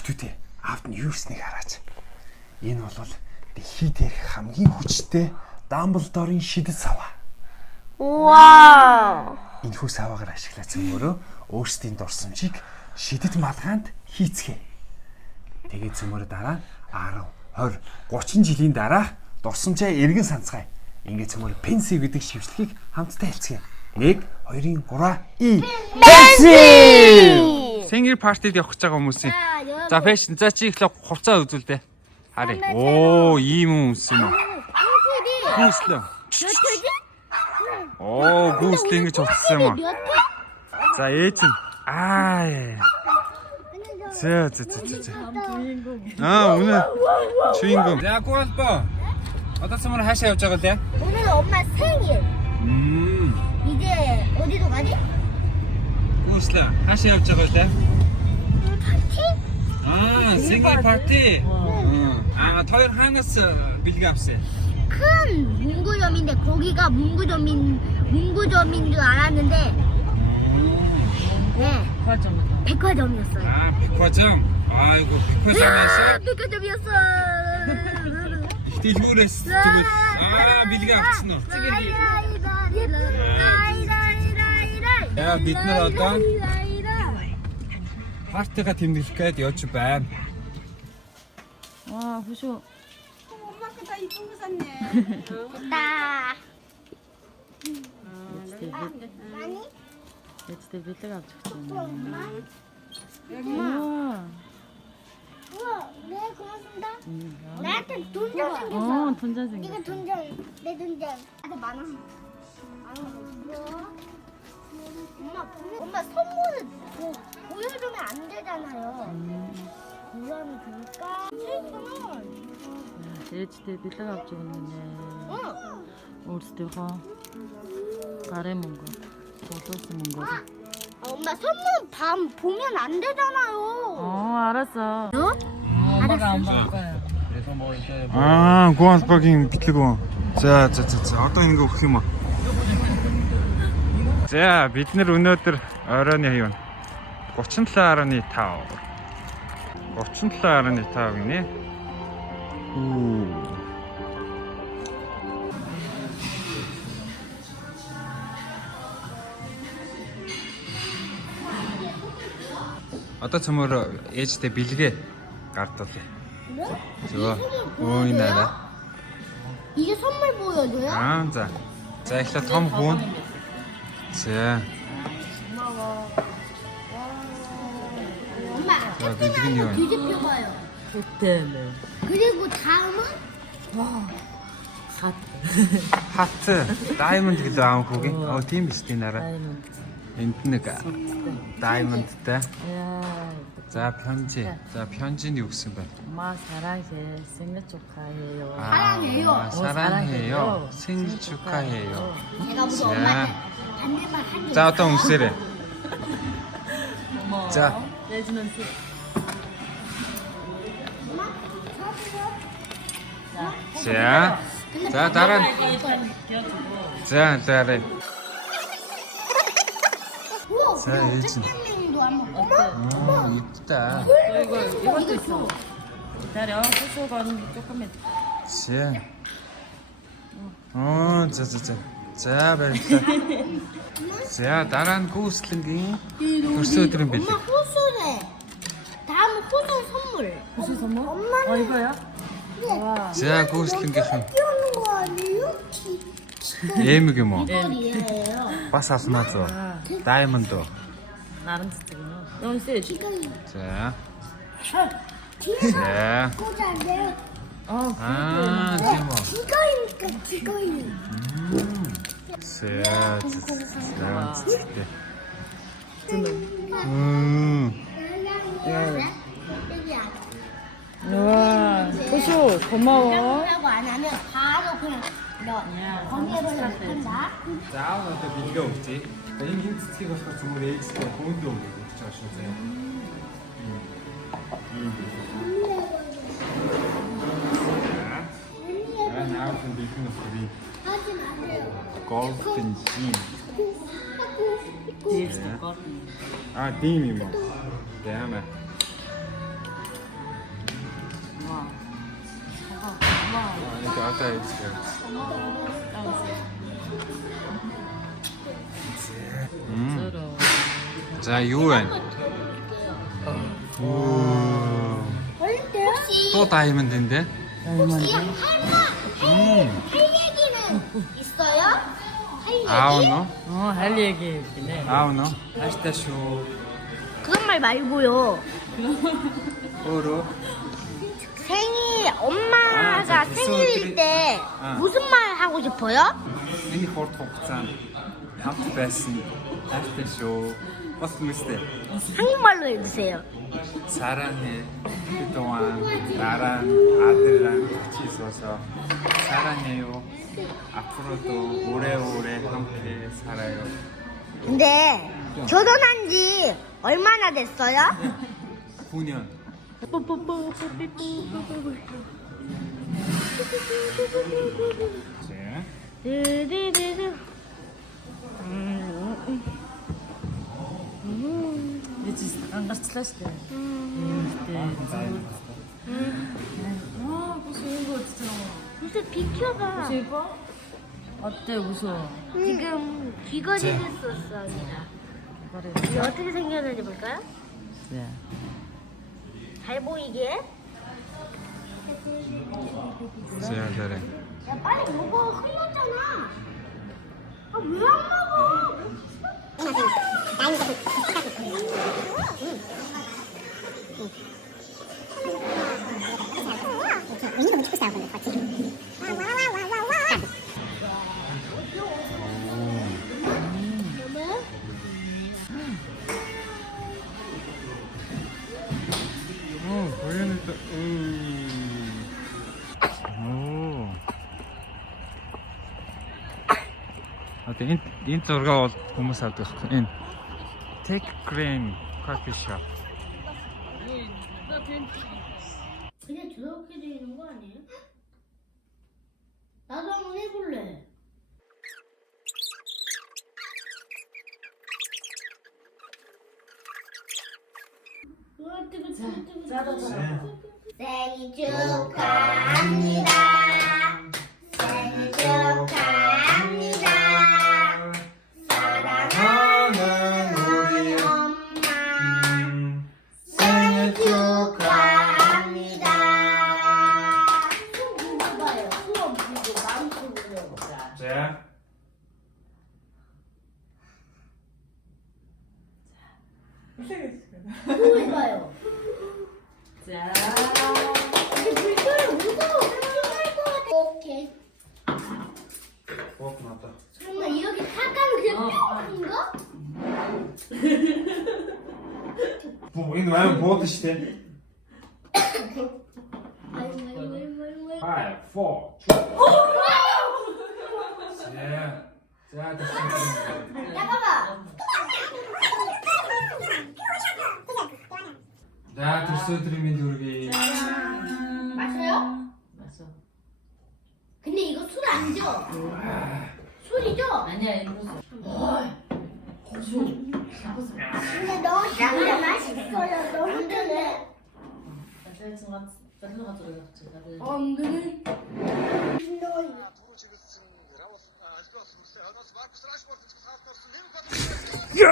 Хүүхдүүдээ аавд нь юу хийснийг хараач. Энэ бол дэлхий дээрх хамгийн хүчтэй Дамблдорын шидэт саваа. Вау! Энэхүү саваагаар ашиглаж зөмөрөө өөрсдийн дурсамжийг шидэт малгаанд хийцгээе. Тэгээд зөмөрөө дараа 10, 20, 30 жилийн дараа дурсамжаа эргэн санацгаая. Ингээд зөмөрөө пенси гэдэг шивчлэгийг хамтдаа хэлцгээе. 1, 2, 3 и Пенси! Сэнгэр партид явах гэж байгаа хүмүүсийн. За фэшн за чи ихлэ хувцас үзүүлдэ. Харъя. Оо, ийм хүмүүс юм уу? Гүйслээ. Оо, гүйслээ ингэж хувцсан юм уу? За ээж нь. За. Үнэ. 주인공. 야, 꼬알빠. 어떤 선물 하셔야 явж байгаа лээ? 오늘 엄마 생일. 이제 어디로 가지? гүйслээ. 하셔야 явж байгаа лээ? 파티? 생일 파티. 토요일 хангас бэлгээ авсан. 큰 문구점인데 거기가 문구점인 줄 알았는데 네 백화점이었어요. 백화점. 아이고 백화점에서 백화점이었어. дэлгүүрээс тэгвэл бэлгээ авчихсан уу? Яа бид нар одоо партига тэмдэглэх гээд явж байна. 와, 보쇼. 엄마가 다 이쁜 거 샀네. 됐다. 많이? 진짜 밑에가 abçıksın. 우와, 네 고맙습니다. 나한테 돈장 생겼어. 돈장 생겼어. 이거 돈장, 내 돈장. 나한테 만 원. 엄마 선물을 보여주면 안 되잖아요. 보여주면 되니까. 7,000원. ээжтэй бэлэг авч өгнө нэ. 응. өөрсдийнхөө гарын мөнгө, болоосон мөнгө. 엄마 선물 보면 안 되잖아요. 알았어. 어? 엄마가 안 받을 거야. 고안스파긴 비틀고. 자, 어떤 거 өгөх юм аа? За, бид нар өнөөдөр оройн хавь 37.5. 37.5 гинэ. Одоо цөмөр ээжтэй бэлгээ гардуулъя. Зөө. Ой наа. 이게 선물 보여줘요? За. За эхлээд том хүн. За. 엄마, 자, 밀리긴요. 뒤집혀봐요. 호텔. 그리고 다음은 하트. 다이몬드 гэдэг аав хүүгийн. Тийм биз дээ нараа. Энд нэг 다이몬드тэй. За 편지. За 편지는 юу гэсэн бэ? 엄마 사랑해. 생일 축하해요. 사랑해요. 사랑해요. 생일 축하해요. 제가 무슨 자. 엄마한테 반대말 한게 자, 어떤 웃으래? 자. 혜진은 자. 자, 다른. 자, 다른. 우와, 자, 혜진. 선생님도 한번 이쁘다. 이것도 있어. 기다려. 소소간 조금 해. 자. 자, 발사. 자, 다른 고슬링이 벌써 들은 빌리. 엄마 호수래. 다음 호수 선물. 무슨 선물? 엄마는 이거야? 와. 자, 고슬링이 한. 끼우는 거 아니에요? 예무게 뭐. 귀걸이에요. 빠사스나죠. 다이몬드. 나름 스틱이네. 너무 세지? 자. 뒤에서 자. 꽂아야 지금 뭐. 귀걸이니까 귀걸이. 자, 진짜. 우와. 보쇼 고마워. 라고 안 하면 바로 그냥 너 거기에서 한다. 자, 오늘 밀가 없지. 이 힌트 찍어서 주문 H가 고운데 오는 거 자시오세요. 자, 나한테 밀크는 소리. 하지 마세요. Golden Bean. Değişti bak. Bean이 뭐. 대하면. Одоо хэлээ. За юу байна? 혹시 또 다이아몬드인데? 혹시 할 얘기는 있어요? 할 얘기? 아우노? 할 얘기 있네. 아우노? 아시다쇼. 그런 말 말고요. 오로? 생일 엄마가 자, 생일일 때 아. 무슨 말 하고 싶어요? Энэ хорт хугацаанд хамт байсан ааштай бас хүмүүстэй 한국말로 해주세요. 사랑해 그동안 나랑 아들랑 같이 있어서 사랑해요. 앞으로도 오래오래 함께 살아요. 근데 결혼한 지 얼마나 됐어요? 9년. 자, 드드드드. Яжис 안 гарчлаа шүү дээ. 무슨 이거 진짜. 무슨 비켜봐. 예뻐? 어때 무서워? 지금 귀걸이를 썼어요. 이게 어떻게 생겼는지 볼까요? 네. 잘 보이게. 자, 잘해. 야 빨리 먹어. 흘렀잖아. 아 왜 안 먹어? 보이니까. 오. Одоо энэ зургаа бол хүмүүс авдаг байхгүй. Энэ Tech Cream Coffee Shop. 그냥 저렇게 돼 있는 거 아니에요? 나도 한번 해볼래. 생일 축하합니다. 생일 축하합니다. 사랑하는 우리 엄마 생일 축하합니다. 수업 봐요. 수업 이제 마음속으로. 자. 수업 해봐요. 자. 근데 물결이 무서워. 깜짝할 것 같아. 오케이. 나왔다. 설마 이렇게 탁하면 그냥 뿅 하는가? Энэ амар бууд штэ. 아이고. 5 4 2 자, 됐습니다. 잠깐만. 자, 들쏘드림인 우리. 마셔요? 맞어. 근데 이거 술 아니죠? 술이죠? 아니야 이거. 근데 너무 짠데 맛있어요. 너무 짠데. 안 되네. 요.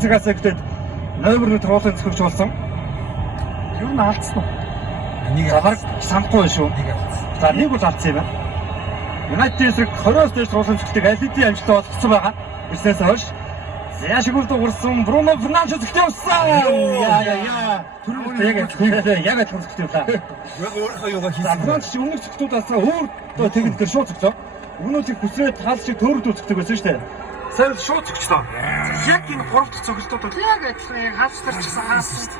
цагаас эхлээд номер нь тоолон зөвч болсон. нь алдсан уу? Энийг За баг санахгүй шүү. энийг авсан. За нэг бол алдсан юм байна. United States 20-оос дээш туулсан цогтыг алидийн амжилт олгоцсон байгаа. Ирснээс хойш яшигүр дуурсан Бруно Фернандеш цогтөө авсан. Яа. Яг адилхан цогтөө авлаа. Яг өөрөө юугаар За хийсэн бэ? Фернандеш өмнөх цогтуудаас өөр тэгэд тэр шууд цогтөө. Өмнө нь хүсрээд хаалт шиг төөрөд цогтөө байсан шүү дээ. Сайн шууд цогтөө. Яг энэ 3 дахь цогтуудад яг адилхан яг хаалт тарчсан хаалт.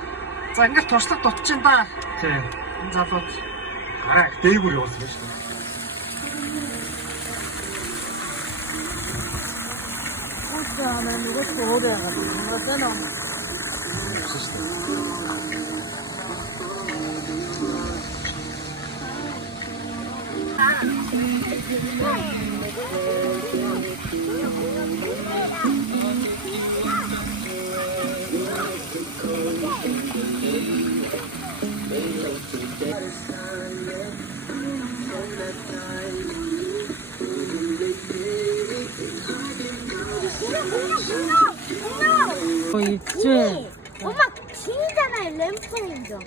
За ингээд туршлага дутчихын да. Тийм. Энэ залууд гараа дээгүүр явуулсан шүү дээ. 있지. 엄마 킹이잖아요. 램프인죠.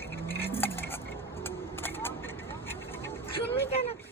킹이잖아.